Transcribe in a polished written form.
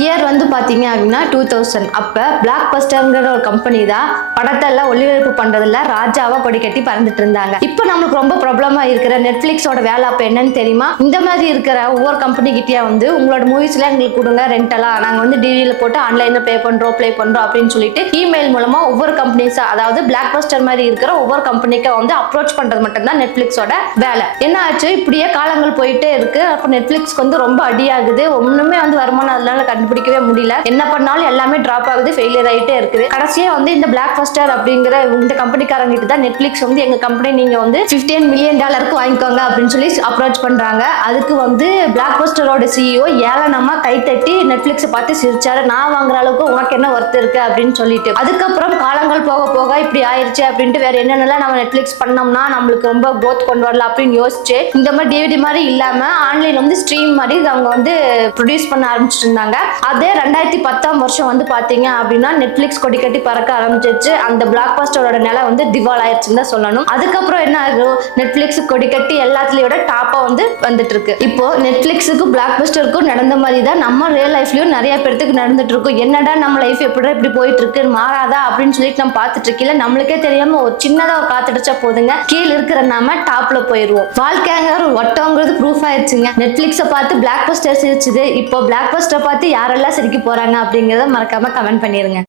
Year வந்து பார்த்தீங்க அப்படின்னா 2000. அப்போ பிளாக் பஸ்டர்ங்கிற ஒரு கம்பெனி தான் படத்தெல்லாம் ஒளிபரப்பு பண்ணுறதுல ராஜாவா கொடி கட்டி பறந்துட்டு இருந்தாங்க. இப்போ நம்மளுக்கு ரொம்ப ப்ராப்ளமாக இருக்கிற நெட்ஃப்ளிக்ஸோட வேலை அப்போ என்னன்னு தெரியுமா? இந்த மாதிரி இருக்கிற ஒவ்வொரு கம்பெனி கிட்டே வந்து உங்களோட மூவிஸ்லாம் எங்களுக்கு கொடுங்க ரெண்டெல்லாம் நாங்கள் வந்து டிவியில் போட்டு ஆன்லைனில் ப்ளே பண்ணுறோம் அப்படின்னு சொல்லிட்டு இமெயில் மூலமாக ஒவ்வொரு கம்பெனிஸாக அதாவது பிளாக் பஸ்டர் மாதிரி இருக்கிற ஒவ்வொரு கம்பெனிக்கும் வந்து அப்ரோச் பண்ணுறது மட்டும்தான் நெட்ஃப்ளிக்ஸோட வேலை. என்ன ஆச்சு, இப்படியே காலங்கள் போயிட்டே இருக்கு. அப்போ நெட்ஃப்ளிக்ஸ்க்கு வந்து ரொம்ப அடியாகுது. ஒன்றுமே வந்து வருமானம் அதனால கண்டுபிடிக்கவே முடியல. என்ன பண்ணாலும் எல்லாமே டிராப் ஆகுது, ஃபெயிலியர் ஆகிட்டே இருக்குது. கடைசியா வந்து இந்த பிளாக் பஸ்டர் அப்படிங்கிற இந்த கம்பெனிக்காரங்க கிட்ட தான் நெட்ஃபிளிக்ஸ் வந்து எங்க கம்பெனி நீங்க வந்து $15 மில்லியன் வாங்கிக்கோங்க அப்படின்னு சொல்லி அப்ரோச் பண்றாங்க. அதுக்கு வந்து பிளாக் பஸ்டரோட சிஇஓ ஏளனமா கைத்தட்டி நெட்ஃபிளிக்ஸ் பார்த்து சிரிச்சாரு. நான் வாங்குற அளவுக்கு உனக்கு என்ன ஒர்த் இருக்கு அப்படின்னு சொல்லிட்டு. அதுக்கப்புறம் காலங்கள் போக போக இப்படி ஆயிடுச்சு அப்படின்ட்டு வேற என்னென்னலாம் நம்ம நெட்ஃபிளிக்ஸ் பண்ணோம்னா நம்மளுக்கு ரொம்ப க்ரோத் கொண்டு வரலாம் அப்படின்னு யோசிச்சு இந்த மாதிரி டிவிடி மாதிரி இல்லாம ஆன்லைன் வந்து ஸ்ட்ரீம் மாதிரி அவங்க வந்து ப்ரொடியூஸ் பண்ண ஆரம்பிச்சிட்டு இருந்தாங்க. அதே 2010 வந்து பாத்தீங்க அப்படின்னா நெட்ஃபிளிக்ஸ் கொடி கட்டி பறக்க ஆரம்பிச்சிருச்சு. அந்த பிளாக் பஸ்டரோட நிலை வந்து திவால் ஆயிடுச்சுன்னு தான் சொல்லணும். அதுக்கப்புறம் என்ன ஆகும், நெட்ஃபிளிக்ஸ் கொடி கட்டி எல்லாத்துலயோட டாப்பா வந்து வந்துட்டு இருக்கு. இப்போ நெட்ஃபிளிக்ஸுக்கும் பிளாக் பஸ்டருக்கும் நடந்த மாதிரி தான் நம்ம ரியல் லைஃப்லயும் நிறைய பேருக்கு நடந்துட்டு இருக்கும். என்னடா நம்ம லைஃப் எப்படி இப்படி போயிட்டு இருக்கு, மாறாதா அப்படின்னு சொல்லிட்டு நம்ம பார்த்துட்டு இருக்கீங்க. நம்மளுக்கே தெரியாம ஒரு சின்னதா ஒரு காத்தடிச்சா போதுங்க, கீழே இருக்கிற நாம டாப்ல போயிருவோம். வாழ்க்கைங்க ஒரு வட்டங்கிறது ப்ரூஃப் ஆயிடுச்சுங்க. நெட்ஃபிளிக்ஸை பார்த்து பிளாக் பஸ்டர் சிரிச்சுது. இப்போ பிளாக் பஸ்டர் பார்த்து யாரெல்லாம் சிரிக்க போறாங்க அப்படிங்கறத மறக்காம கமெண்ட் பண்ணிருங்க.